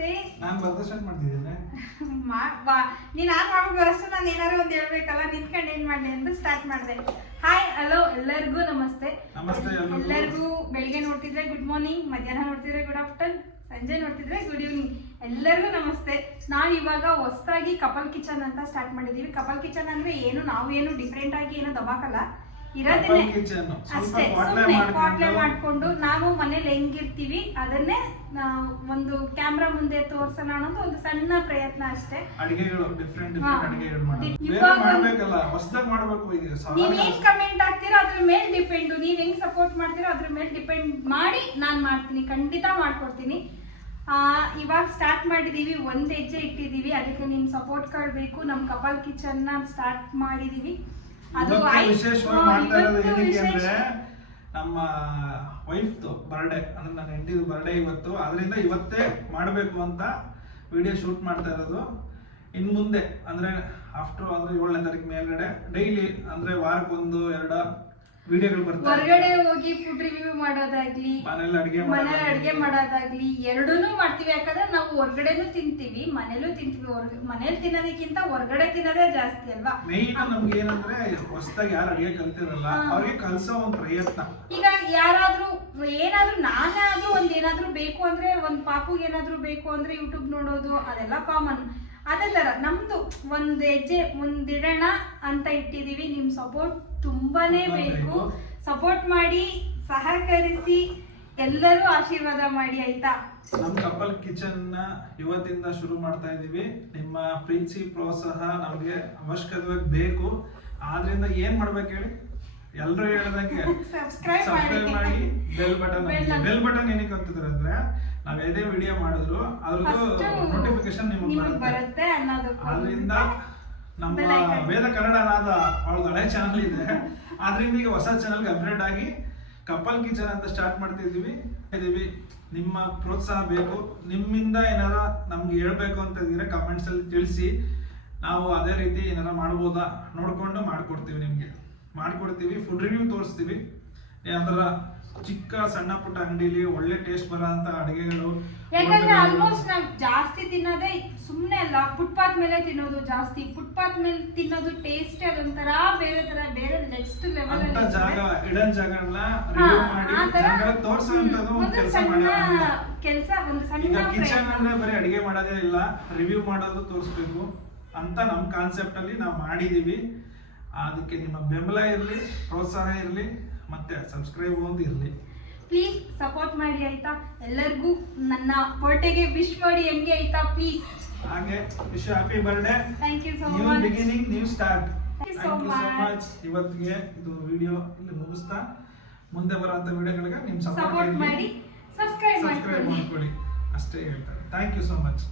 ನಮಸ್ತೆ. ನಾನು ಬರ್ತಾ ಸ್ಟಾರ್ಟ್ ಮಾಡ್ತಿದ್ದೇನೆ. ನೀನು ಆನ್ ಮಾಡ್ಬಿಟ್ಟು ಅಷ್ಟು ನಾನು ಏನಾದ್ರು ಒಂದು ಹೇಳ್ಬೇಕಲ್ಲ, ನಿಂತ್ಕೊಂಡು ಏನು ಮಾಡಲಿ ಅಂತ ಸ್ಟಾರ್ಟ್ ಮಾಡಿದೆ. ಹಾಯ್ ಹಲೋ ಎಲ್ಲರಿಗೂ ನಮಸ್ತೆ. ಎಲ್ಲರಿಗೂ ಬೆಳಿಗ್ಗೆ ನೋಡ್ತಿದ್ರೆ ಗುಡ್ ಮಾರ್ನಿಂಗ್, ಮಧ್ಯಾಹ್ನ ನೋಡ್ತಿದ್ರೆ ಗುಡ್ ಆಫ್ಟರ್ನೂನ್, ಸಂಜೆ ನೋಡ್ತಿದ್ರೆ ಗುಡ್ ಈವ್ನಿಂಗ್. ಎಲ್ಲರಿಗೂ ನಮಸ್ತೆ. ನಾವು ಇವಾಗ ಹೊಸದಾಗಿ ಕಪಲ್ ಕಿಚನ್ ಅಂತ ಸ್ಟಾರ್ಟ್ ಮಾಡಿದೀವಿ. ಕಪಲ್ ಕಿಚನ್ ಅಂದ್ರೆ ಏನು, ನಾವು ಏನು ಡಿಫ್ರೆಂಟ್ ಆಗಿ ಏನು ದಬಾಕಲ್ಲ, ಇರೋದನ್ನೇ ಅಷ್ಟೇ ಸುಮ್ಮನೆ ಪಾಟ್ಲೆ ಮಾಡ್ಕೊಂಡು ನಾವು ಮನೇಲಿ ಹೆಂಗಿರ್ತೀವಿ ಅದನ್ನೇ ಒಂದು ಕ್ಯಾಮ್ರಾ ಮುಂದೆ ತೋರ್ಸೋಣ ಅನ್ನೋದು ಒಂದು ಸಣ್ಣ ಪ್ರಯತ್ನ ಅಷ್ಟೇ. ನೀವೇನ್ ಕಮೆಂಟ್ ಹಾಕ್ತೀರೋ ಅದ್ರ ಮೇಲೆ ಡಿಪೆಂಡ್, ನೀವ್ ಹೆಂಗ್ ಸಪೋರ್ಟ್ ಮಾಡ್ತೀರೋ ಅದ್ರ ಮೇಲೆ ಡಿಪೆಂಡ್ ಮಾಡಿ ನಾನ್ ಮಾಡ್ತೀನಿ, ಖಂಡಿತ ಮಾಡ್ಕೊಡ್ತೀನಿ. ಇವಾಗ ಸ್ಟಾರ್ಟ್ ಮಾಡಿದೀವಿ, ಒಂದ್ ಹೆಜ್ಜೆ ಇಟ್ಟಿದೀವಿ, ಅದಕ್ಕೆ ನಿಮ್ ಸಪೋರ್ಟ್ ಬೇಕು. ನಮ್ ಕಪಲ್ ಕಿಚನ್ ನ ಸ್ಟಾರ್ಟ್ ಮಾಡಿದೀವಿ. ಅದು ವಿಶೇಷವಾಗಿ ಮಾಡ್ತಾ ಇರೋದು ಏನಕ್ಕೆ ಅಂದ್ರೆ ನಮ್ಮ ವೈಫ್ ಬರ್ಡೇ, ಅಂದ್ರೆ ನನ್ನ ಹೆಂಡತಿದು ಬರ್ಡೇ ಇವತ್ತು. ಅದರಿಂದ ಇವತ್ತೇ ಮಾಡಬೇಕು ಅಂತ ವಿಡಿಯೋ ಶೂಟ್ ಮಾಡ್ತಾ ಇರೋದು. ಇನ್ ಮುಂದೆ ಅಂದ್ರೆ ಆಫ್ಟರ್ ಅಂದ್ರೆ 7ನೇ ತಾರೀಕು ಮೇಲ್ಗಡೆ ಡೈಲಿ ಅಂದ್ರೆ ವಾರಕ್ಕೊಂದು 2 ವಿಡಿಯೋಗಳು ಬರ್ತವೆ. ಹೊರಗಡೆ ಹೋಗಿ ಫುಡ್ ರಿವ್ಯೂ ಮಾಡೋದಾಗ್ಲಿ, ಮನೇಲಿ ಅಡಿಗೆ ಮಾಡೋದಾಗ್ಲಿ ಎರಡೂನು ಮಾಡ್ತೀವಿ. ಯಾಕಂದ್ರೆ ನಾವು ಹೊರಗಡೆನೂ ತಿಂತೀವಿ, ಮನೇಲೂ ತಿಂತೀವಿ. ಮನೇಲಿ ತಿನ್ನೋದಕ್ಕಿಂತ ಹೊರಗಡೆ ತಿನ್ನೋದೇ ಜಾಸ್ತಿ ಅಲ್ವಾ. ಮೇನ್ ನಮ್ಗೆ ಏನಂದ್ರೆ ಹೊಸದಾಗಿ ಯಾರು ಅಡಿಗೆ ಕಲ್ತಿರಲ್ಲ ಅವ್ರಿಗೆ ಕಲ್ಸೋ ಒಂದು ಪ್ರಯತ್ನ. ಈಗ ಯಾರಾದ್ರೂ ಏನಾದ್ರೂ ನಾನಾದ್ರೂ ಏನಾದ್ರೂ ಬೇಕು ಅಂದ್ರೆ ಒಂದ್ ಪಾಪುಗೆ ಏನಾದ್ರೂ ಬೇಕು ಅಂದ್ರೆ ಯೂಟ್ಯೂಬ್ ನೋಡೋದು ಅದೆಲ್ಲ ಕಾಮನ್. ಅದೇ ತರ ನಮ್ದು ಒಂದ್ ಹೆಜ್ಜೆ ಮುಂದಿಡೋಣ ಅಂತ ಇಟ್ಟಿದೀವಿ. ನಿಮ್ ಸಪೋರ್ಟ್ ತುಂಬಾನೇ ಬೇಕು. ಸಪೋರ್ಟ್ ಮಾಡಿ, ಸಹಕರಿಸಿ, ಎಲ್ಲರೂ ಆಶೀರ್ವಾದ ಮಾಡಿ ಆಯ್ತಾ. ನಮ್ ಕಪಲ್ ಕಿಚನ್ ನ ಇವತ್ತಿಂದ ಶುರು ಮಾಡ್ತಾ ಇದೀವಿ. ನಿಮ್ಮ ಪ್ರೀತಿ ಪ್ರೋತ್ಸಾಹ ನಮ್ಗೆ ಅವಶ್ಯಕವಾಗಿ ಬೇಕು. ಆದ್ರಿಂದ ಏನ್ ಮಾಡ್ಬೇಕು ಹೇಳಿ, ಎಲ್ರು ಹೇಳ್ದಂಗೆ ಸಬ್ಸ್ಕ್ರೈಬ್ ಮಾಡಿ ಬೆಲ್ ಬಟನ್ ಏನಕ್ಕೆ ಅಂತಿದ್ರೆ ಅಂದ್ರೆ ನಾವ್ ಯಾವುದೇ ವಿಡಿಯೋ ಮಾಡಿದ್ರು ಅದ್ರದ್ದು ನೋಟಿಫಿಕೇಶನ್ ನಿಮಗೆ ಬರುತ್ತೆ. ಆದ್ರಿಂದ ನಮ್ಮ ವೇದ ಕನ್ನಡ ಅನ್ನೋದ ಅವಳದ ಹಳೆ ಚಾನಲ್ ಇದೆ, ಆದ್ರಿಂದ ಈಗ ಹೊಸ ಚಾನಲ್ಗೆ ಅಪ್ಗ್ರೇಡ್ ಆಗಿ ಕಪಲ್ ಕಿಚನ್ ಅಂತ ಸ್ಟಾರ್ಟ್ ಮಾಡ್ತಿದೀವಿ. ನಿಮ್ಮ ಪ್ರೋತ್ಸಾಹ ಬೇಕು. ನಿಮ್ಮಿಂದ ಏನಾರ ನಮ್ಗೆ ಹೇಳ್ಬೇಕು ಅಂತ ಇದ್ರೆ ಕಮೆಂಟ್ಸ್ ಅಲ್ಲಿ ತಿಳಿಸಿ, ನಾವು ಅದೇ ರೀತಿ ಏನಾರ ಮಾಡ್ಬೋದಾ ನೋಡ್ಕೊಂಡು ಮಾಡ್ಕೊಡ್ತೀವಿ, ನಿಮ್ಗೆ ಮಾಡ್ಕೊಡ್ತೀವಿ. ಫುಡ್ ರಿವ್ಯೂ ತೋರಿಸ್ತೀವಿ. ಏನಂದ್ರ ಚಿಕ್ಕ ಸಣ್ಣ ಪುಟ್ಟ ಅಂಗಡಿಲಿ ಒಳ್ಳೆ ಟೇಸ್ಟ್ ಬರೋ ಅಂತ ಅಡಿಗೆಗಳು. ಯಾಕಂದ್ರೆ ಆಲ್ಮೋಸ್ಟ್ ನಾವ್ ಜಾಸ್ತಿ ತಿನ್ನೋದೇ ಸುಮ್ನೆ ಅಲ್ಲ, ಫುಟ್ಪಾತ್ ಮೇಲೆ ತಿನ್ನೋದು ಜಾಸ್ತಿ. ಫುಟ್ಪಾತ್ ಮೇಲೆ ತಿನ್ನೋದು ಟೇಸ್ಟ್ ಅದೊಂಥರ ಬೇರೆ ತರ, ಬೇರೆ ನೆಕ್ಸ್ಟ್ ಲೆವೆಲ್ ಅಂತ ಜಾಗ, ಇಡನ್ ಜಾಗಗಳನ್ನ ರಿವ್ಯೂ ಮಾಡಿ ತೋರಿಸುವಂತದ್ದು ಒಂದು ಕೆಲಸ. ಒಂದು ಸಣ್ಣ ಕಿಚನ್ ಅಂದ್ರೆ ಬರೀ ಅಡಿಗೆ ಮಾಡೋದೇ ಇಲ್ಲ, ರಿವ್ಯೂ ಮಾಡೋದು ತೋರಿಸ್ಬೇಕು ಅಂತ ನಮ್ ಕಾನ್ಸೆಪ್ಟ್ ಅಲ್ಲಿ ನಾವು ಮಾಡಿದೀವಿ. ಅದಕ್ಕೆ ನಿಮ್ಮ ಬೆಂಬಲ ಇರಲಿ, ಪ್ರೋತ್ಸಾಹ ಇರಲಿ, ಮತ್ತೆ ಸಬ್ಸ್ಕ್ರೈಬ್ ಒಂದು ಇರಲಿ. ಪ್ಲೀಸ್ ಸಪೋರ್ಟ್ ಮಾಡಿ ಆಯ್ತಾ. ಎಲ್ಲರಿಗೂ ನನ್ನ ಬರ್ಡೇಗೆ ವಿಶ್ ಮಾಡಿ ಹೆಂಗೆ ಆಯ್ತಾ ಪ್ಲೀಸ್. ಹಾಗೆ wish happy birthday. Thank you so much. New beginning, new start. Thank you so much. ಇವತ್ತಿಗೆ ಇದು ವಿಡಿಯೋ ಇಲ್ಲಿ ಮುಗಿಸ್ತಾ ಮುಂದೆ ಬರುವಂತ ವಿಡಿಯೋಗಳಿಗೆ ನಿಮ್ಮ ಸಪೋರ್ಟ್ ಮಾಡಿ, ಸಬ್ಸ್ಕ್ರೈಬ್ ಮಾಡ್ಕೊಳ್ಳಿ ಅಷ್ಟೇ ಹೇಳ್ತಾರೆ. Thank you so much.